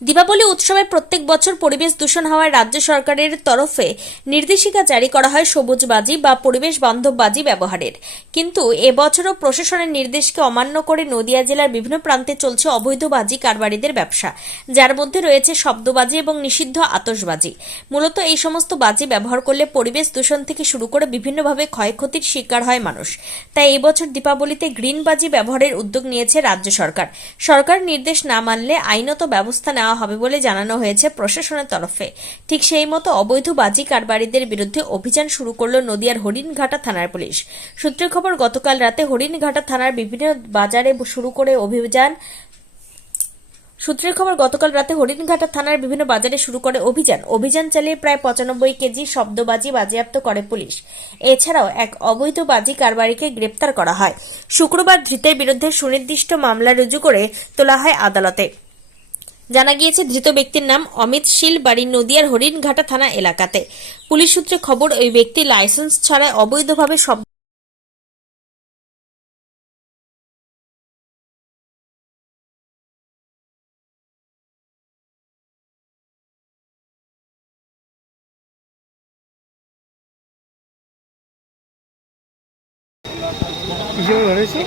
দীপাবলি উৎসবে প্রত্যেক বছর পরিবেশ দূষণ হওয়ায় রাজ্য সরকারের তরফে নির্দেশিকা জারি করা হয় সবুজ বাজি বা পরিবেশ বান্ধব বাজি ব্যবহারের। কিন্তু এবছরও প্রশাসনের নির্দেশকে অমান্য করে নদিয়া জেলার বিভিন্ন প্রান্তে চলছে অবৈধ বাজি কারবারিদের ব্যবসা, যার মধ্যে রয়েছে শব্দবাজি এবং নিষিদ্ধ আতসবাজি মূলত এই সমস্ত বাজি ব্যবহার করলে পরিবেশ দূষণ থেকে শুরু করে বিভিন্নভাবে ক্ষয়ক্ষতির শিকার হয় মানুষ। তাই এবছর দীপাবলিতে গ্রিন বাজি ব্যবহারের উদ্যোগ নিয়েছে রাজ্য সরকার। সরকার নির্দেশ না মানলে আইনত ব্যবস্থা নেওয়া হবে বলে জানানো হয়েছে প্রশাসনের তরফে। ঠিক সেই মতো অবৈধ বাজি কারবারিদের বিরুদ্ধে অভিযান শুরু করল নদিয়ার হরিণঘাটা থানার পুলিশ। সূত্রের খবর, গতকাল রাতে হরিণঘাটা থানার বিভিন্ন বাজারে শুরু করে অভিযান সূত্রের খবর, গতকাল রাতে হরিণঘাটা থানার বিভিন্ন বাজারে শুরু করে অভিযান। অভিযান চালিয়ে প্রায় পঁচানব্বই কেজি শব্দবাজি বাজেয়াপ্ত করে পুলিশ। এছাড়াও এক অবৈধ বাজি কারবারিকে গ্রেপ্তার করা হয়। শুক্রবার ধৃতের বিরুদ্ধে সুনির্দিষ্ট মামলা রুজু করে তোলা হয় আদালতে। জানা গিয়েছে, ধৃত ব্যক্তির নাম অমিত শীল, বাড়ি নদিয়ার হরিণঘাটা থানা এলাকাতে। পুলিশ সূত্রে খবর, ওই ব্যক্তি লাইসেন্স ছাড়াই অবৈধভাবে শব্দ হিসেবে ধরেছি